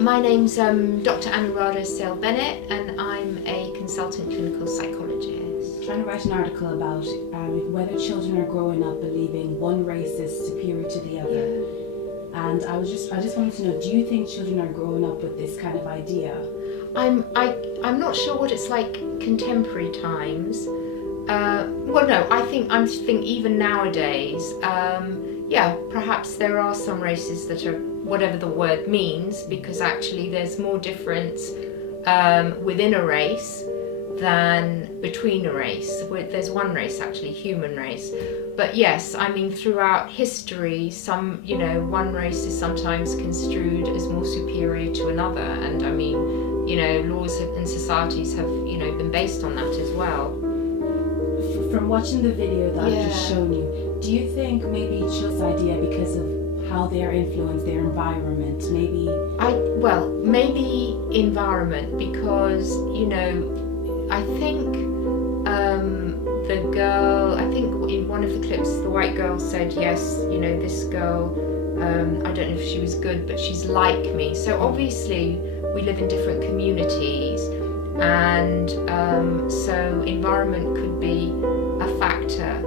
My name's Dr. Anuradha Sale-Bennett, and I'm a consultant clinical psychologist. Trying to write an article about whether children are growing up believing one race is superior to the other. Yeah. And I just wanted to know, do you think children are growing up with this kind of idea? I'm not sure what it's like contemporary times. I think even nowadays, perhaps there are some races that are whatever the word means, because actually there's more difference within a race than between a race. There's one race, actually, human race. But yes, I mean, throughout history, one race is sometimes construed as more superior to another, and I mean, laws and societies have, been based on that as well. From watching the video that I've just shown you, do you think maybe children's idea because of how they are influenced, their environment, maybe? Maybe environment, because, I think in one of the clips, the white girl said, yes, this girl, I don't know if she was good, but she's like me. So obviously we live in different communities, and so environment could be a factor.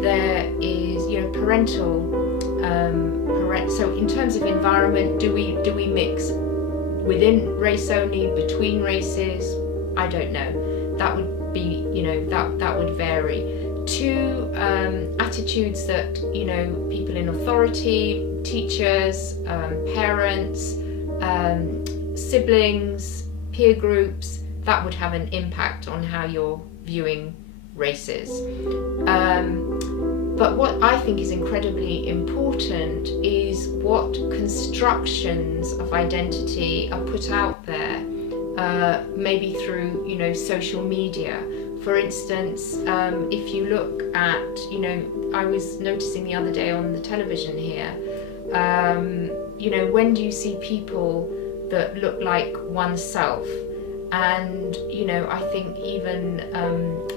There is, parental. So in terms of environment, do we mix within race only, between races? I don't know. That would be, that would vary. Two, attitudes that, people in authority, teachers, parents, siblings, peer groups, that would have an impact on how you're viewing races. But what I think is incredibly important is what constructions of identity are put out there, maybe through, social media. For instance, if you look at, I was noticing the other day on the television here, when do you see people that look like oneself? And, I think even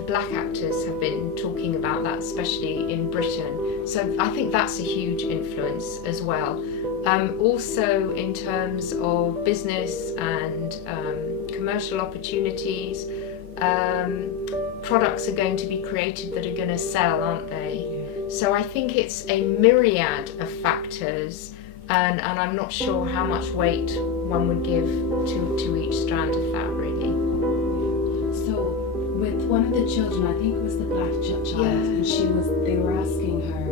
black actors have been talking about that, especially in Britain. So I think that's a huge influence as well. Also in terms of business and commercial opportunities, products are going to be created that are going to sell, aren't they? Yeah. So I think it's a myriad of factors, and I'm not sure how much weight one would give to each strand of that, really. So with one of the children, I think it was the black child, and they were asking her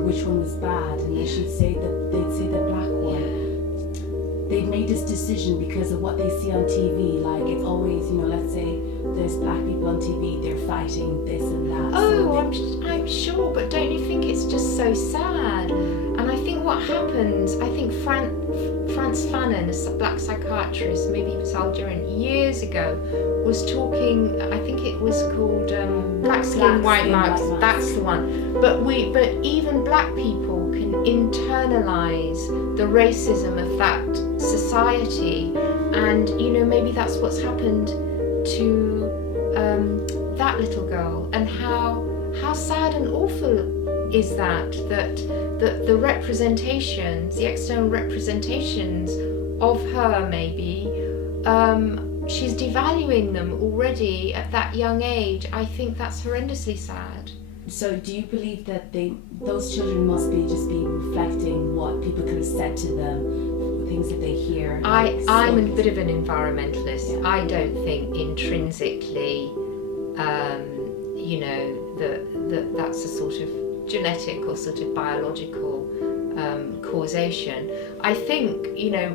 which one was bad, and then they'd say the black one. They've made this decision because of what they see on TV. Like, it's always, let's say there's black people on TV, they're fighting this and that. Oh, so I'm sure, but don't you think it's just so sad? And I think what happens, I think Frantz Fanon, a black psychiatrist, maybe he was Algerian, years ago, was talking, I think it was called Black Skin, White Marks, that's the one. But even black people can internalize the racism of that society, and maybe that's what's happened to that little girl. And how sad and awful is that the representations, the external representations of her, maybe she's devaluing them already at that young age. I think that's horrendously sad. So do you believe that those children must just be reflecting what people could have said to them, things that they hear? I'm a bit of an environmentalist. Yeah. I don't think intrinsically, that's a sort of genetic or sort of biological causation. I think,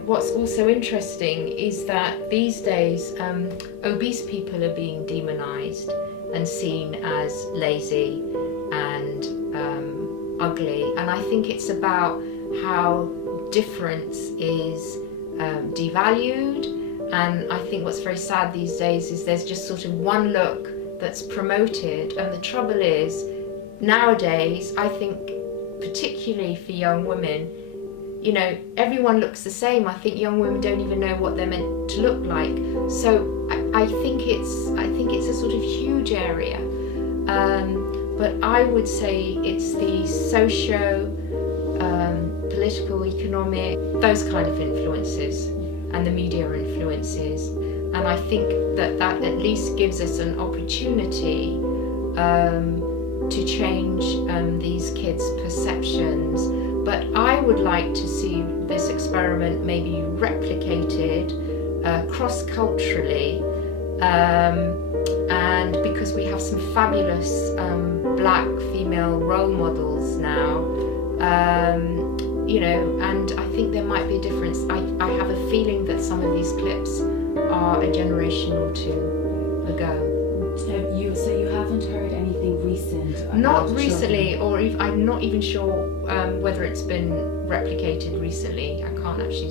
what's also interesting is that these days obese people are being demonized and seen as lazy and ugly, and I think it's about how difference is devalued. And I think what's very sad these days is there's just sort of one look that's promoted, and the trouble is nowadays, I think particularly for young women, everyone looks the same. I think young women don't even know what they're meant to look like. So I think it's a sort of huge area. But I would say it's the political, economic, those kind of influences, and the media influences. And I think that at least gives us an opportunity to change these kids' perceptions. But I would like to see this experiment maybe replicated cross-culturally, and because we have some fabulous black female role models now, and I think there might be a difference. I have a feeling that some of these clips are a generation or two ago. So you haven't heard anything recent? Not recently, or I'm not even sure whether it's been replicated recently. I can't actually,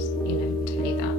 tell you that.